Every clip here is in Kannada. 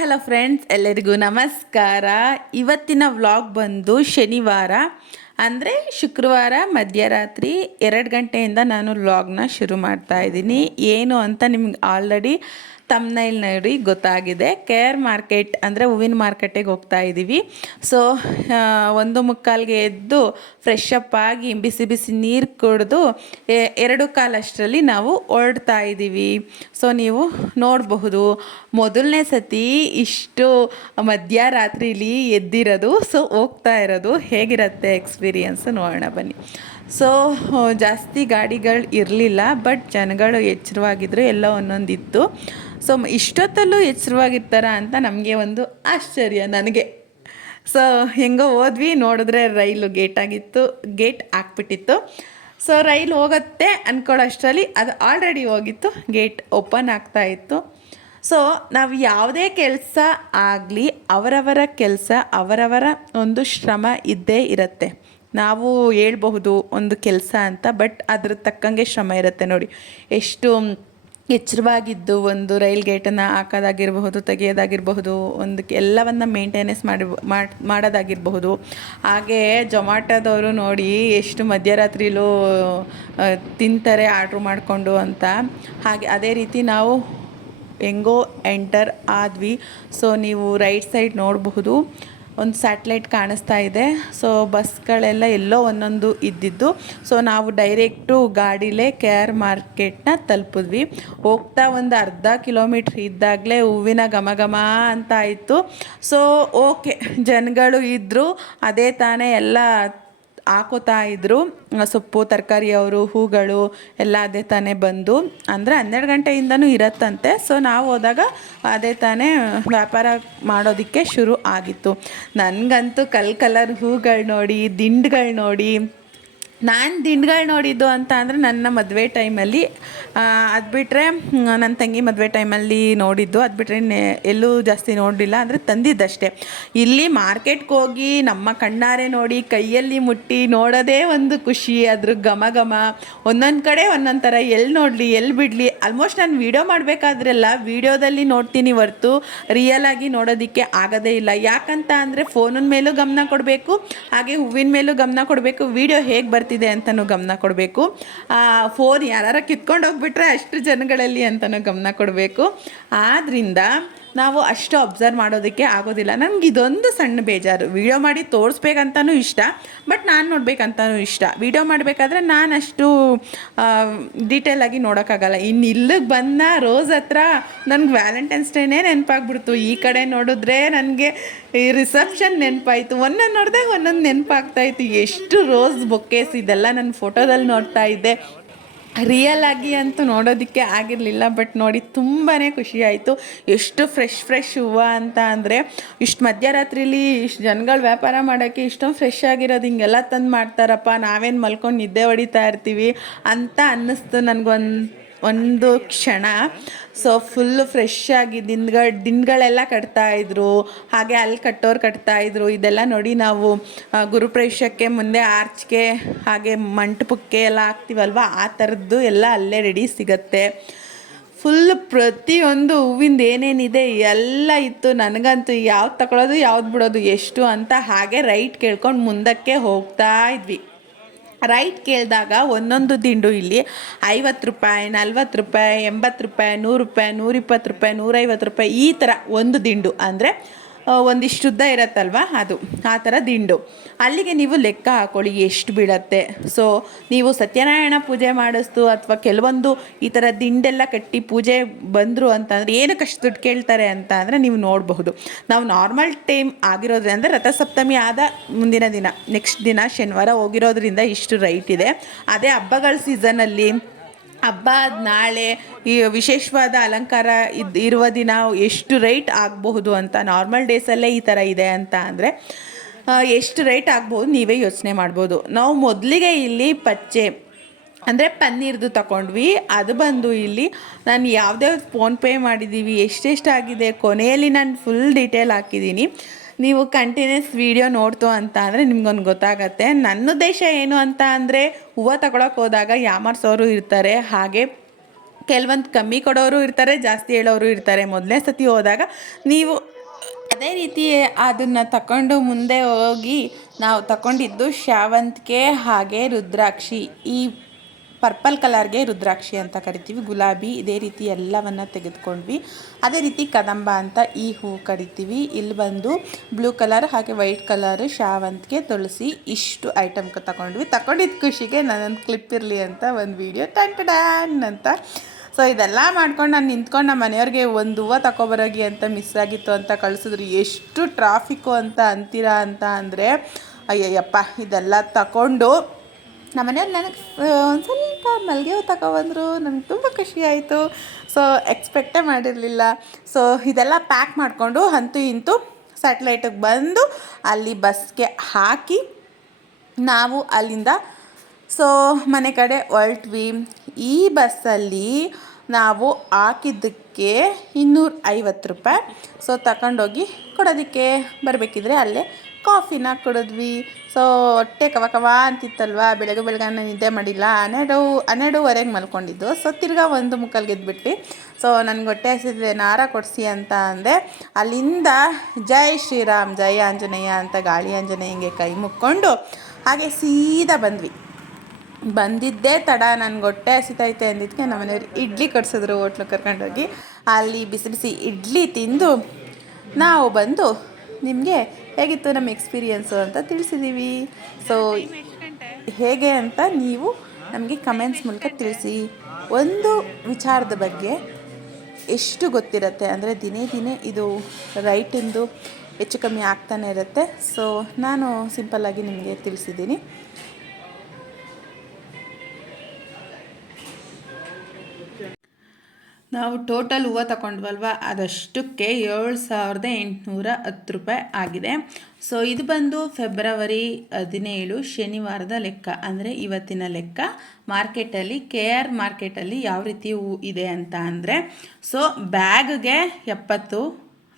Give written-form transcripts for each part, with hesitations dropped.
ಹಲೋ ಫ್ರೆಂಡ್ಸ್, ಎಲ್ಲರಿಗೂ ನಮಸ್ಕಾರ. ಇವತ್ತಿನ ವ್ಲಾಗ್ ಬಂದು ಶನಿವಾರ ಅಂದರೆ ಶುಕ್ರವಾರ ಮಧ್ಯರಾತ್ರಿ 2 ಗಂಟೆಯಿಂದ ನಾನು ವ್ಲಾಗ್ನ ಶುರು ಮಾಡ್ತಾ ಇದ್ದೀನಿ. ಏನು ಅಂತ ನಿಮ್ಗೆ ಆಲ್ರೆಡಿ ತಮ್ನೈಲ್ ನೋಡಿ ಗೊತ್ತಾಗಿದೆ. ಕೇರ್ ಮಾರ್ಕೆಟ್ ಅಂದರೆ ಹೂವಿನ ಮಾರ್ಕೆಟಿಗೆ ಹೋಗ್ತಾ ಇದ್ದೀವಿ. ಸೊ 1:45ಗೆ ಎದ್ದು ಫ್ರೆಶ್ ಅಪ್ ಆಗಿ ಬಿಸಿ ಬಿಸಿ ನೀರು ಕುಡಿದು 2:15 ಅಷ್ಟರಲ್ಲಿ ನಾವು ಹೊರಡ್ತಾ ಇದ್ದೀವಿ. ಸೊ ನೀವು ನೋಡಬಹುದು, ಮೊದಲನೇ ಸತಿ ಇಷ್ಟು ಮಧ್ಯರಾತ್ರಿಲಿ ಎದ್ದಿರೋದು. ಸೊ ಹೋಗ್ತಾ ಇರೋದು ಹೇಗಿರುತ್ತೆ ಎಕ್ಸ್ಪೀರಿಯನ್ಸ್ ನೋಡೋಣ ಬನ್ನಿ. ಸೊ ಜಾಸ್ತಿ ಗಾಡಿಗಳು ಇರಲಿಲ್ಲ, ಬಟ್ ಜನಗಳು ಎಚ್ಚರವಾಗಿದ್ದರು, ಎಲ್ಲ ಒಂದೊಂದಿತ್ತು. ಸೊ ಇಷ್ಟೊತ್ತಲ್ಲೂ ಎಚ್ಚರವಾಗಿರ್ತಾರ ಅಂತ ನಮಗೆ ಒಂದು ಆಶ್ಚರ್ಯ ನನಗೆ. ಸೊ ಹೆಂಗೋ ಹೋದ್ವಿ, ನೋಡಿದ್ರೆ ರೈಲು ಗೇಟ್ ಹಾಕ್ಬಿಟ್ಟಿತ್ತು. ಸೊ ರೈಲು ಹೋಗುತ್ತೆ ಅಂದ್ಕೊಳ್ಳೋಷ್ಟರಲ್ಲಿ ಅದು ಆಲ್ರೆಡಿ ಹೋಗಿತ್ತು, ಗೇಟ್ ಓಪನ್ ಆಗ್ತಾಯಿತ್ತು. ಸೊ ನಾವು ಯಾವುದೇ ಕೆಲಸ ಆಗಲಿ, ಅವರವರ ಕೆಲಸ ಅವರವರ ಒಂದು ಶ್ರಮ ಇದ್ದೇ ಇರುತ್ತೆ. ನಾವು ಹೇಳ್ಬಹುದು ಒಂದು ಕೆಲಸ ಅಂತ, ಬಟ್ ಅದ್ರ ತಕ್ಕಂಗೆ ಶ್ರಮ ಇರುತ್ತೆ. ನೋಡಿ ಎಷ್ಟು ಎಚ್ಚರವಾಗಿದ್ದು ಒಂದು ರೈಲ್ ಗೇಟನ್ನು ಹಾಕೋದಾಗಿರಬಹುದು, ತೆಗೆಯೋದಾಗಿರಬಹುದು, ಒಂದು ಎಲ್ಲವನ್ನು ಮೇಂಟೆನೆನ್ಸ್ ಮಾಡೋದಾಗಿರಬಹುದು. ಹಾಗೆ ಜೊಮ್ಯಾಟೋದವರು ನೋಡಿ ಎಷ್ಟು ಮಧ್ಯರಾತ್ರಿಲೂ ತಿಂತಾರೆ ಆರ್ಡ್ರ್ ಮಾಡಿಕೊಂಡು ಅಂತ. ಹಾಗೆ ಅದೇ ರೀತಿ ನಾವು ಹೆಂಗೋ ಎಂಟರ್ ಆದ್ವಿ. ಸೊ ನೀವು ರೈಟ್ ಸೈಡ್ ನೋಡಬಹುದು, ಒಂದು ಸ್ಯಾಟಲೈಟ್ ಕಾಣಿಸ್ತಾ ಇದೆ. ಸೊ ಬಸ್ಗಳೆಲ್ಲ ಎಲ್ಲೋ ಒಂದೊಂದು ಇದ್ದಿದ್ದು. ಸೊ ನಾವು ಡೈರೆಕ್ಟು ಗಾಡಿಲೇ KR ಮಾರ್ಕೆಟ್ನ ತಲುಪಿದ್ವಿ. ಹೋಗ್ತಾ ಒಂದು ಅರ್ಧ ಕಿಲೋಮೀಟ್ರ್ ಇದ್ದಾಗಲೇ ಹೂವಿನ ಘಮ ಘಮ ಅಂತ ಆಯಿತು. ಸೊ ಓಕೆ, ಜನಗಳು ಇದ್ದರು, ಅದೇ ತಾನೇ ಎಲ್ಲ ಹಾಕೋತಾ ಇದ್ದರು. ಸೊಪ್ಪು ತರಕಾರಿಯವರು, ಹೂಗಳು ಎಲ್ಲ ಅದೇ ತಾನೇ ಬಂದು, ಅಂದರೆ 12 ಗಂಟೆಯಿಂದನೂ ಇರತ್ತಂತೆ. ಸೊ ನಾವು ಹೋದಾಗ ಅದೇ ತಾನೇ ವ್ಯಾಪಾರ ಮಾಡೋದಕ್ಕೆ ಶುರು ಆಗಿತ್ತು. ನನಗಂತೂ ಕಲರ್ ಹೂಗಳು ನೋಡಿ, ದಿಂಡುಗಳು ನೋಡಿ, ನಾನು ದಿಂಡುಗಳು ನೋಡಿದ್ದು ಅಂತ ಅಂದರೆ ನನ್ನ ಮದುವೆ ಟೈಮಲ್ಲಿ, ಅದು ಬಿಟ್ಟರೆ ನನ್ನ ತಂಗಿ ಮದುವೆ ಟೈಮಲ್ಲಿ ನೋಡಿದ್ದು. ಅದು ಬಿಟ್ಟರೆ ಎಲ್ಲೂ ಜಾಸ್ತಿ ನೋಡಲಿಲ್ಲ, ಅಂದರೆ ತಂದಿದ್ದಷ್ಟೇ. ಇಲ್ಲಿ ಮಾರ್ಕೆಟ್ಗೆ ಹೋಗಿ ನಮ್ಮ ಕಣ್ಣಾರೆ ನೋಡಿ, ಕೈಯಲ್ಲಿ ಮುಟ್ಟಿ ನೋಡೋದೇ ಒಂದು ಖುಷಿ. ಅದ್ರ ಘಮ ಘಮ ಒಂದೊಂದು ಕಡೆ ಒಂದೊಂದು ಥರ, ಎಲ್ಲಿ ನೋಡಲಿ ಎಲ್ಲಿ ಬಿಡಲಿ. ಆಲ್ಮೋಸ್ಟ್ ನಾನು ವೀಡಿಯೋ ಮಾಡಬೇಕಾದ್ರೆಲ್ಲ ವೀಡಿಯೋದಲ್ಲಿ ನೋಡ್ತೀನಿ ಹೊರ್ತು ರಿಯಲಾಗಿ ನೋಡೋದಕ್ಕೆ ಆಗೋದೇ ಇಲ್ಲ. ಯಾಕಂತ ಅಂದರೆ ಫೋನಿನ ಮೇಲೂ ಗಮನ ಕೊಡಬೇಕು, ಹಾಗೆ ಹೂವಿನ ಮೇಲೂ ಗಮನ ಕೊಡಬೇಕು, ವೀಡಿಯೋ ಹೇಗೆ ಬರ್ತಿದೆ ಅಂತಲೂ ಗಮನ ಕೊಡಬೇಕು. ಫೋನ್ ಯಾರು ಕಿತ್ಕೊಂಡು ಹೋಗ್ಬಿಟ್ರೆ ಅಷ್ಟು ಜನಗಳಲ್ಲಿ ಅಂತಲೂ ಗಮನ ಕೊಡಬೇಕು. ಆದ್ದರಿಂದ ನಾವು ಅಷ್ಟು ಅಬ್ಸರ್ವ್ ಮಾಡೋದಕ್ಕೆ ಆಗೋದಿಲ್ಲ. ನನಗೆ ಇದೊಂದು ಸಣ್ಣ ಬೇಜಾರು. ವೀಡಿಯೋ ಮಾಡಿ ತೋರಿಸ್ಬೇಕಂತನೂ ಇಷ್ಟ, ಬಟ್ ನಾನು ನೋಡ್ಬೇಕಂತನೂ ಇಷ್ಟ. ವೀಡಿಯೋ ಮಾಡಬೇಕಾದ್ರೆ ನಾನು ಅಷ್ಟು ಡೀಟೇಲಾಗಿ ನೋಡೋಕ್ಕಾಗಲ್ಲ. ಇನ್ನು ಇಲ್ಲಿಗೆ ಬಂದ ರೋಸ್ ಹತ್ರ ನನಗೆ ವ್ಯಾಲೆಂಟೈನ್ಸ್ ಡೇನೇ ನೆನಪಾಗ್ಬಿಡ್ತು. ಈ ಕಡೆ ನೋಡಿದ್ರೆ ನನಗೆ ಈ ರಿಸೆಪ್ಷನ್ ನೆನಪಾಯಿತು, ಒಂದೊಂದು ನೋಡಿದಾಗ ಒಂದೊಂದು ನೆನಪಾಗ್ತಾಯಿತ್ತು. ಎಷ್ಟು ರೋಸ್ ಬೊಕ್ಕೇಸ್ ಇದೆಲ್ಲ ನಾನು ಫೋಟೋದಲ್ಲಿ ನೋಡ್ತಾ ಇದ್ದೆ, ರಿಯಲ್ ಆಗಿ ಅಂತೂ ನೋಡೋದಕ್ಕೆ ಆಗಿರಲಿಲ್ಲ. ಬಟ್ ನೋಡಿ ತುಂಬಾ ಖುಷಿಯಾಯಿತು. ಎಷ್ಟು ಫ್ರೆಶ್ ಹೂವು ಅಂತ ಅಂದರೆ, ಇಷ್ಟು ಮಧ್ಯರಾತ್ರಿಲಿ ಇಷ್ಟು ಜನಗಳು ವ್ಯಾಪಾರ ಮಾಡೋಕ್ಕೆ ಇಷ್ಟೊಂದು ಫ್ರೆಶ್ ಆಗಿರೋದು ಹಿಂಗೆಲ್ಲ ತಂದು ಮಾಡ್ತಾರಪ್ಪ, ನಾವೇನು ಮಲ್ಕೊಂಡು ನಿದ್ದೆ ಹೊಡಿತಾ ಇರ್ತೀವಿ ಅಂತ ಅನ್ನಿಸ್ತು ನನಗೊಂದು ಕ್ಷಣ. ಸೊ ಫುಲ್ಲು ಫ್ರೆಶ್ ಆಗಿ ದಿಂಡುಗಳೆಲ್ಲ ಕಟ್ತಾಯಿದ್ರು, ಹಾಗೆ ಅಲ್ಲಿ ಕಟ್ಟೋರು ಕಟ್ತಾಯಿದ್ರು. ಇದೆಲ್ಲ ನೋಡಿ ನಾವು ಗುರುಪ್ರವೇಶಕ್ಕೆ ಮುಂದೆ ಆರ್ಚ್ಗೆ ಹಾಗೆ ಮಂಟಪಕ್ಕೆ ಎಲ್ಲ ಹಾಕ್ತೀವಲ್ವ, ಆ ಥರದ್ದು ಎಲ್ಲ ಅಲ್ಲೇ ರೆಡಿ ಸಿಗತ್ತೆ. ಫುಲ್ ಪ್ರತಿಯೊಂದು ಹೂವಿಂದ ಏನೇನಿದೆ ಎಲ್ಲ ಇತ್ತು. ನನಗಂತೂ ಯಾವ್ದು ತಗೊಳ್ಳೋದು ಯಾವ್ದು ಬಿಡೋದು ಎಷ್ಟು ಅಂತ ಹಾಗೆ ರೈಟ್ ಕೇಳ್ಕೊಂಡು ಮುಂದಕ್ಕೆ ಹೋಗ್ತಾ ಇದ್ವಿ. ರೈಟ್ ಕೇಳಿದಾಗ ಒಂದೊಂದು ದಿಂಡು ಇಲ್ಲಿ 50 ರೂಪಾಯಿ, 40 ರೂಪಾಯಿ, 80 ರೂಪಾಯಿ, 100 ರೂಪಾಯಿ, 120 ರೂಪಾಯಿ, 150 ರೂಪಾಯಿ, ಈ ಥರ ಒಂದು ದಿಂಡು. ಅಂದರೆ ಒಂದಿಷ್ಟುದ್ದ ಇರತ್ತಲ್ವ, ಅದು ಆ ಥರ ದಿಂಡು. ಅಲ್ಲಿಗೆ ನೀವು ಲೆಕ್ಕ ಹಾಕೊಳ್ಳಿ ಎಷ್ಟು ಬೀಳತ್ತೆ. ಸೊ ನೀವು ಸತ್ಯನಾರಾಯಣ ಪೂಜೆ ಮಾಡಿಸ್ತು ಅಥವಾ ಕೆಲವೊಂದು ಈ ಥರ ದಿಂಡೆಲ್ಲ ಕಟ್ಟಿ ಪೂಜೆ ಬಂದರು ಅಂತಂದರೆ ಏನಕ್ಕೆ ಅಷ್ಟು ದುಡ್ಡು ಕೇಳ್ತಾರೆ ಅಂತ ಅಂದರೆ ನೀವು ನೋಡಬಹುದು. ನಾವು ನಾರ್ಮಲ್ ಟೈಮ್ ಆಗಿರೋದ್ರಿಂದ, ಅಂದರೆ ರಥಸಪ್ತಮಿ ಆದ ಮುಂದಿನ ದಿನ, ನೆಕ್ಸ್ಟ್ ದಿನ ಶನಿವಾರ ಹೋಗಿರೋದ್ರಿಂದ ಇಷ್ಟು ರೈಟ್ ಇದೆ. ಅದೇ ಹಬ್ಬಗಳ ಸೀಸನಲ್ಲಿ, ಹಬ್ಬ ನಾಳೆ ಈ ವಿಶೇಷವಾದ ಅಲಂಕಾರ ಇರುವ ದಿನ ಎಷ್ಟು ರೇಟ್ ಆಗಬಹುದು ಅಂತ, ನಾರ್ಮಲ್ ಡೇಸಲ್ಲೇ ಈ ಥರ ಇದೆ ಅಂತ ಅಂದರೆ ಎಷ್ಟು ರೇಟ್ ಆಗ್ಬೋದು ನೀವೇ ಯೋಚನೆ ಮಾಡ್ಬೋದು. ನಾವು ಮೊದಲಿಗೆ ಇಲ್ಲಿ ಪಚ್ಚೆ ಅಂದರೆ ಪನ್ನೀರ್ದು ತಗೊಂಡ್ವಿ. ಅದು ಬಂದು ಇಲ್ಲಿ ನಾನು ಯಾವುದೇ ಫೋನ್ಪೇ ಮಾಡಿದ್ದೀವಿ, ಎಷ್ಟೆಷ್ಟಾಗಿದೆ ಕೊನೆಯಲ್ಲಿ ನಾನು ಫುಲ್ ಡೀಟೇಲ್ ಹಾಕಿದ್ದೀನಿ. ನೀವು ಕಂಟಿನ್ಯೂಸ್ ವೀಡಿಯೋ ನೋಡ್ತು ಅಂತ ಅಂದರೆ ನಿಮ್ಗೊಂದು ಗೊತ್ತಾಗತ್ತೆ. ನನ್ನ ಉದ್ದೇಶ ಏನು ಅಂತ ಅಂದರೆ, ಹೂವು ತಗೊಳಕ್ಕೆ ಹೋದಾಗ ಯಾಮಾರ್ಸೋರು ಇರ್ತಾರೆ, ಹಾಗೆ ಕೆಲವೊಂದು ಕಮ್ಮಿ ಕೊಡೋರು ಇರ್ತಾರೆ, ಜಾಸ್ತಿ ಹೇಳೋರು ಇರ್ತಾರೆ. ಮೊದಲನೇ ಸತಿ ಹೋದಾಗ ನೀವು ಅದೇ ರೀತಿ ಅದನ್ನು ತಗೊಂಡು ಮುಂದೆ ಹೋಗಿ ನಾವು ತಗೊಂಡಿದ್ದು ಶಾವಂತಿಗೆ ಹಾಗೆ ರುದ್ರಾಕ್ಷಿ, ಈ ಪರ್ಪಲ್ ಕಲರ್ಗೆ ರುದ್ರಾಕ್ಷಿ ಅಂತ ಕರಿತೀವಿ, ಗುಲಾಬಿ, ಇದೇ ರೀತಿ ಎಲ್ಲವನ್ನು ತೆಗೆದುಕೊಂಡ್ವಿ. ಅದೇ ರೀತಿ ಕದಂಬ ಅಂತ ಈ ಹೂ ಕರಿತೀವಿ. ಇಲ್ಲಿ ಬಂದು ಬ್ಲೂ ಕಲರ್ ಹಾಗೆ ವೈಟ್ ಕಲರ್ ಶಾವಂತಿಗೆ, ತುಳಸಿ, ಇಷ್ಟು ಐಟಮ್ ತಗೊಂಡಿದ್ದ ಖುಷಿಗೆ ನಾನೊಂದು ಕ್ಲಿಪ್ ಇರಲಿ ಅಂತ ಒಂದು ವೀಡಿಯೋ ಟನ್ ಅಂತ. ಸೊ ಇದೆಲ್ಲ ಮಾಡ್ಕೊಂಡು ನಾನು ನಿಂತ್ಕೊಂಡು ನಮ್ಮ ಮನೆಯವ್ರಿಗೆ ಒಂದು ಹೂವು ತಗೊಬರೋಗಿ ಅಂತ ಮಿಸ್ ಆಗಿತ್ತು ಅಂತ ಕಳಿಸಿದ್ರು. ಎಷ್ಟು ಟ್ರಾಫಿಕ್ಕು ಅಂತ ಅಂತೀರಾ ಅಂತ ಅಂದರೆ ಅಯ್ಯಯ್ಯಪ್ಪ, ಇದೆಲ್ಲ ತಗೊಂಡು ನಮ್ಮ ಮನೆಯವ್ರು ನನಗೆ ಒಂದು ಸ್ವಲ್ಪ ಮಲ್ಲಿಗೆ ಹೂ ತಗೊಬಂದರು. ನನಗೆ ತುಂಬ ಖುಷಿ ಆಯಿತು. ಸೊ ಎಕ್ಸ್ಪೆಕ್ಟೇ ಮಾಡಿರಲಿಲ್ಲ. ಸೊ ಇದೆಲ್ಲ ಪ್ಯಾಕ್ ಮಾಡಿಕೊಂಡು ಅಂತೂ ಇಂತೂ ಸ್ಯಾಟಲೈಟಿಗೆ ಬಂದು ಅಲ್ಲಿ ಬಸ್ಗೆ ಹಾಕಿ ನಾವು ಅಲ್ಲಿಂದ ಸೊ ಮನೆ ಕಡೆ ಹೊರಟ್ವಿ. ಈ ಬಸ್ಸಲ್ಲಿ ನಾವು ಹಾಕಿದ್ದಕ್ಕೆ 250 ರೂಪಾಯಿ. ಸೊ ತಗೊಂಡೋಗಿ ಕೊಡೋದಕ್ಕೆ ಬರಬೇಕಿದ್ರೆ ಅಲ್ಲೇ ಕಾಫಿನ ಕುಡಿದ್ವಿ. ಸೊ ಹೊಟ್ಟೆ ಕವ ಅಂತಿತ್ತಲ್ವ, ಬೆಳಗ್ಗೆ ನಾನು ನಿದ್ದೆ ಮಾಡಿಲ್ಲ. 12:30 ಮಲ್ಕೊಂಡಿದ್ದು. ಸೊ ತಿರ್ಗಾ 1:45 ಎದ್ಬಿಟ್ವಿ. ಸೊ ನನಗೆ ಹೊಟ್ಟೆ ಹಸಿದ್ರೆ ನಾರ ಕೊಡಿಸಿ ಅಂತ ಅಂದೆ. ಅಲ್ಲಿಂದ ಜೈ ಶ್ರೀರಾಮ್ ಜೈ ಆಂಜನೇಯ ಅಂತ ಗಾಳಿ ಆಂಜನೇಯಂಗೆ ಕೈ ಮುಕ್ಕೊಂಡು ಹಾಗೆ ಸೀದಾ ಬಂದಿದ್ದೇ ತಡ. ನನಗೆ ಹೊಟ್ಟೆ ಹಸಿತೈತೆ ಅಂದಿದ್ದಕ್ಕೆ ನಮ್ಮ ಮನೆಯವ್ರು ಇಡ್ಲಿ ಕಟ್ಸಿದ್ರು ಹೋಟ್ಲು ಕರ್ಕೊಂಡೋಗಿ. ಅಲ್ಲಿ ಬಿಸಿ ಬಿಸಿ ಇಡ್ಲಿ ತಿಂದು ನಾವು ಬಂದು ನಿಮಗೆ ಹೇಗಿತ್ತು ನಮ್ಮ ಎಕ್ಸ್ಪೀರಿಯನ್ಸು ಅಂತ ತಿಳಿಸಿದ್ದೀವಿ. ಸೊ ಹೇಗೆ ಅಂತ ನೀವು ನಮಗೆ ಕಮೆಂಟ್ಸ್ ಮೂಲಕ ತಿಳಿಸಿ. ಒಂದು ವಿಚಾರದ ಬಗ್ಗೆ ಎಷ್ಟು ಗೊತ್ತಿರುತ್ತೆ ಅಂದರೆ ದಿನೇ ಇದು ರೈಟಿಂದು ಹೆಚ್ಚು ಕಮ್ಮಿ ಆಗ್ತಾನೆ ಇರುತ್ತೆ. ಸೊ ನಾನು ಸಿಂಪಲ್ಲಾಗಿ ನಿಮಗೆ ತಿಳಿಸಿದ್ದೀನಿ. ನಾವು ಟೋಟಲ್ ಹೂವು ತಗೊಂಡ್ವಲ್ವ, ಅದಷ್ಟಕ್ಕೆ 7,810 ರೂಪಾಯಿ ಆಗಿದೆ. ಸೊ ಇದು ಬಂದು ಫೆಬ್ರವರಿ 17 ಶನಿವಾರದ ಲೆಕ್ಕ, ಅಂದರೆ ಇವತ್ತಿನ ಲೆಕ್ಕ. ಮಾರ್ಕೆಟಲ್ಲಿ KR ಮಾರ್ಕೆಟಲ್ಲಿ ಯಾವ ರೀತಿ ಹೂ ಇದೆ ಅಂತ ಅಂದರೆ, ಸೊ ಬ್ಯಾಗ್ಗೆ 70,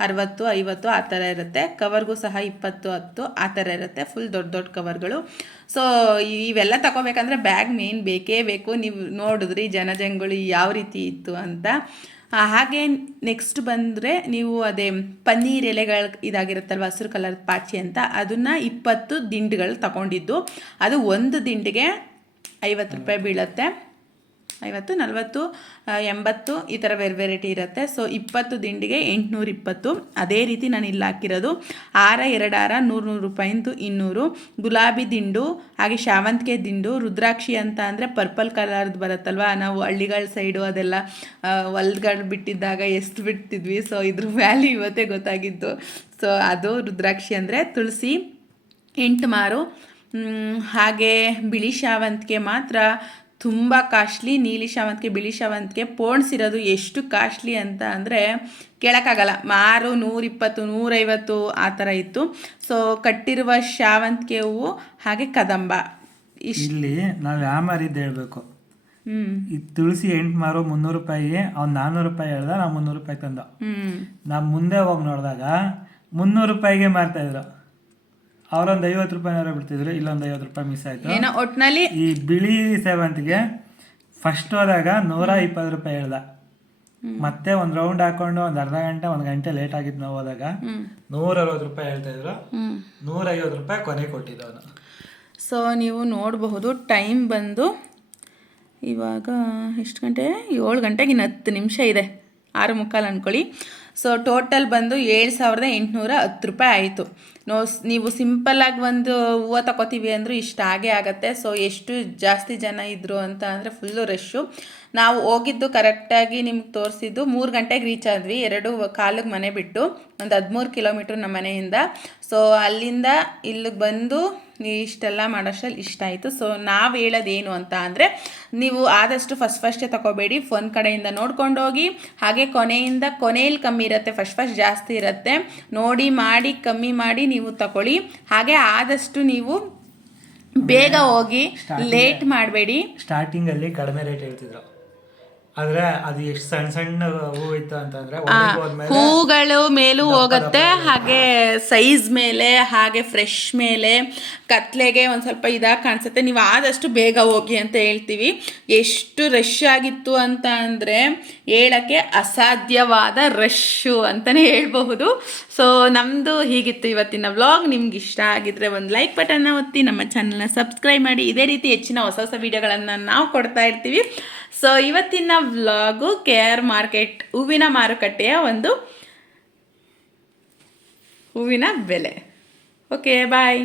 60, 50 ಆ ಥರ ಇರುತ್ತೆ. ಕವರ್ಗೂ ಸಹ 20, 10 ಆ ಥರ ಇರುತ್ತೆ. ಫುಲ್ ದೊಡ್ಡ ಕವರ್ಗಳು. ಸೊ ಇವೆಲ್ಲ ತಗೋಬೇಕಂದ್ರೆ ಬ್ಯಾಗ್ ಮೇನ್ ಬೇಕೇ ಬೇಕು. ನೀವು ನೋಡಿದ್ರಿ ಜನಜಂಗುಳಿ ಯಾವ ರೀತಿ ಇತ್ತು ಅಂತ. ಹಾಗೆ ನೆಕ್ಸ್ಟ್ ಬಂದರೆ ನೀವು ಅದೇ ಪನ್ನೀರ್ ಎಲೆಗಳು ಇದಾಗಿರುತ್ತಲ್ವ, ಹಸಿರು ಕಲರ್ ಪಾಚಿ ಅಂತ, ಅದನ್ನು 20 ದಿಂಡುಗಳು ತಗೊಂಡಿದ್ದು. ಅದು ಒಂದು ದಿಂಡಿಗೆ 50 ರೂಪಾಯಿ ಬೀಳುತ್ತೆ. 50, 40, 80 ಈ ಥರ ವೆರೈಟಿ ಇರುತ್ತೆ. ಸೊ 20 ದಿಂಡಿಗೆ 820. ಅದೇ ರೀತಿ ನಾನು ಇಲ್ಲಿ ಹಾಕಿರೋದು ಹಾರ, 2 ಹಾರ 100 ರೂಪಾಯಿಂದು 200. ಗುಲಾಬಿ ದಿಂಡು ಹಾಗೆ ಶಾವಂತಿಗೆ ದಿಂಡು, ರುದ್ರಾಕ್ಷಿ ಅಂತ ಅಂದರೆ ಪರ್ಪಲ್ ಕಲರ್ದು ಬರುತ್ತಲ್ವ, ನಾವು ಹಳ್ಳಿಗಳ ಸೈಡು ಅದೆಲ್ಲ ಹೊಲ್ಗಳು ಬಿಟ್ಟಿದ್ದಾಗ ಎಷ್ಟು ಬಿಡ್ತಿದ್ವಿ. ಸೊ ಇದ್ರ ವ್ಯಾಲ್ಯೂ ಇವತ್ತೇ ಗೊತ್ತಾಗಿತ್ತು. ಸೊ ಅದು ರುದ್ರಾಕ್ಷಿ ಅಂದರೆ. ತುಳಸಿ 8 ಮಾರು. ಹಾಗೆ ಬಿಳಿ ಶಾವಂತಿಗೆ ಮಾತ್ರ ತುಂಬ ಕಾಸ್ಟ್ಲಿ. ನೀಲಿ ಶಾವಂತಿಗೆ, ಬಿಳಿ ಶಾವಂತಿಗೆ ಪೋಣಿಸಿರೋದು ಎಷ್ಟು ಕಾಸ್ಟ್ಲಿ ಅಂತ ಅಂದರೆ ಕೇಳೋಕ್ಕಾಗಲ್ಲ. ಮಾರು 120, 150 ಆ ಥರ ಇತ್ತು. ಸೊ ಕಟ್ಟಿರುವ ಶಾವಂತಿಗೆ ಹೂವು ಹಾಗೆ ಕದಂಬ ಇಲ್ಲಿ ನಾವು ಯಾವ ಮಾರಿದ್ದು ಹೇಳಬೇಕು. ಈ ತುಳಸಿ 8 ಮಾರು 300 ರೂಪಾಯಿಗೆ ಅವ್ನು 400 ರೂಪಾಯಿ ಹೇಳ್ದ, ನಾವು 300 ರೂಪಾಯಿ ತಂದ. ನಾವು ಮುಂದೆ ಹೋಗಿ ನೋಡಿದಾಗ 300 ರೂಪಾಯಿಗೆ ಮಾರ್ತಾಯಿದ್ರು. ಅವರೊಂದು 50 ರೂಪಾಯಿನಾರ ಬಿಡ್ತಿದ್ರು, ಇಲ್ಲೊಂದು 50 ರೂಪಾಯಿ ಮಿಸ್ ಆಯಿತು. ಒಟ್ಟಿನಲ್ಲಿ ಈ ಬಿಳಿ ಸೇವಂತಿಗೆ ಫಸ್ಟ್ ಹೋದಾಗ 120 ರೂಪಾಯಿ ಹೇಳ್ದ. ಮತ್ತೆ ಒಂದು ರೌಂಡ್ ಹಾಕೊಂಡು ಒಂದು ಅರ್ಧ ಗಂಟೆ 1 ಗಂಟೆ ಲೇಟ್ ಆಗಿದ್ದು ನಾವು ಹೋದಾಗ 160 ರೂಪಾಯಿ ಹೇಳ್ತಾಯಿದ್ರು. 150 ರೂಪಾಯಿ ಕೊನೆ ಕೊಟ್ಟಿದ್ದು ಅವನು. ಸೊ ನೀವು ನೋಡಬಹುದು ಟೈಮ್ ಬಂದು ಇವಾಗ ಎಷ್ಟು ಗಂಟೆ, 7 ಗಂಟೆಗೆ ಇನ್ನು 10 ನಿಮಿಷ ಇದೆ, 6:45 ಅಂದ್ಕೊಳ್ಳಿ. ಸೊ ಟೋಟಲ್ ಬಂದು 7,810 ರೂಪಾಯಿ ಆಯಿತು. ನೀವು ಸಿಂಪಲ್ಲಾಗಿ ಒಂದು ಹೂವು ತಗೋತೀವಿ ಅಂದರೂ ಇಷ್ಟ ಆಗೇ ಆಗುತ್ತೆ. ಸೊ ಎಷ್ಟು ಜಾಸ್ತಿ ಜನ ಇದ್ದರು ಅಂತ ಅಂದರೆ ಫುಲ್ಲು ರಶ್ಶು. ನಾವು ಹೋಗಿದ್ದು ಕರೆಕ್ಟಾಗಿ ನಿಮ್ಗೆ ತೋರಿಸಿದ್ದು 3 ಗಂಟೆಗೆ ರೀಚ್ ಆದ್ವಿ. 2:15 ಮನೆ ಬಿಟ್ಟು ಒಂದು 13 ಕಿಲೋಮೀಟ್ರ್ ನಮ್ಮ ಮನೆಯಿಂದ. ಸೊ ಅಲ್ಲಿಂದ ಇಲ್ಲಿಗೆ ಬಂದು ಇಷ್ಟೆಲ್ಲ ಮಾಡೋಷ್ಟರಲ್ಲಿ ಇಷ್ಟ ಆಯಿತು. ಸೊ ನಾವು ಹೇಳೋದೇನು ಅಂತ ಅಂದರೆ, ನೀವು ಆದಷ್ಟು ಫಸ್ಟೇ ತಗೋಬೇಡಿ, ಫೋನ್ ಕಡೆಯಿಂದ ನೋಡ್ಕೊಂಡು ಹೋಗಿ. ಹಾಗೆ ಕೊನೆಯಲ್ಲಿ ಕಮ್ಮಿ ಇರುತ್ತೆ, ಫಸ್ಟ್ ಜಾಸ್ತಿ ಇರುತ್ತೆ. ನೋಡಿ ಮಾಡಿ ಕಮ್ಮಿ ಮಾಡಿ ನೀವು ತಗೊಳ್ಳಿ. ಹಾಗೆ ಆದಷ್ಟು ನೀವು ಬೇಗ ಹೋಗಿ, ಲೇಟ್ ಮಾಡಬೇಡಿ. ಸ್ಟಾರ್ಟಿಂಗಲ್ಲಿ ಕಡಿಮೆ ರೇಟ್ ಹೇಳ್ತಿದ್ರು, ಆದ್ರೆ ಅದು ಎಷ್ಟು ಸಣ್ಣ ಸಣ್ಣ ಹೂ ಇತ್ತು ಅಂತಂದ್ರೆ ಒಳಗೆ ಹೋದ್ಮೇಲೆ ಹೂಗಳು ಮೇಲೂ ಹೋಗುತ್ತೆ, ಹಾಗೆ ಸೈಜ್ ಮೇಲೆ, ಹಾಗೆ ಫ್ರೆಶ್ ಮೇಲೆ, ಕತ್ಲೆಗೆ ಒಂದು ಸ್ವಲ್ಪ ಇದಾಗಿ ಕಾಣಿಸುತ್ತೆ. ನೀವು ಆದಷ್ಟು ಬೇಗ ಹೋಗಿ ಅಂತ ಹೇಳ್ತೀವಿ. ಎಷ್ಟು ರಶ್ ಆಗಿತ್ತು ಅಂತ ಅಂದರೆ ಹೇಳೋಕ್ಕೆ ಅಸಾಧ್ಯವಾದ ರಶ್ಶು ಅಂತಲೇ ಹೇಳ್ಬಹುದು. ಸೊ ನಮ್ಮದು ಹೀಗಿತ್ತು ಇವತ್ತಿನ ವ್ಲಾಗ್. ನಿಮ್ಗೆ ಇಷ್ಟ ಆಗಿದ್ರೆ ಒಂದು ಲೈಕ್ ಬಟನ್ನ ಒತ್ತಿ, ನಮ್ಮ ಚಾನಲ್ನ ಸಬ್ಸ್ಕ್ರೈಬ್ ಮಾಡಿ. ಇದೇ ರೀತಿ ಹೆಚ್ಚಿನ ಹೊಸ ಹೊಸ ವೀಡಿಯೋಗಳನ್ನು ನಾವು ಕೊಡ್ತಾ ಇರ್ತೀವಿ. ಸೊ ಇವತ್ತಿನ ವ್ಲಾಗು KR ಮಾರ್ಕೆಟ್ ಹೂವಿನ ಮಾರುಕಟ್ಟೆಯ ಒಂದು ಹೂವಿನ ಬೆಲೆ. ಓಕೆ, ಬಾಯ್.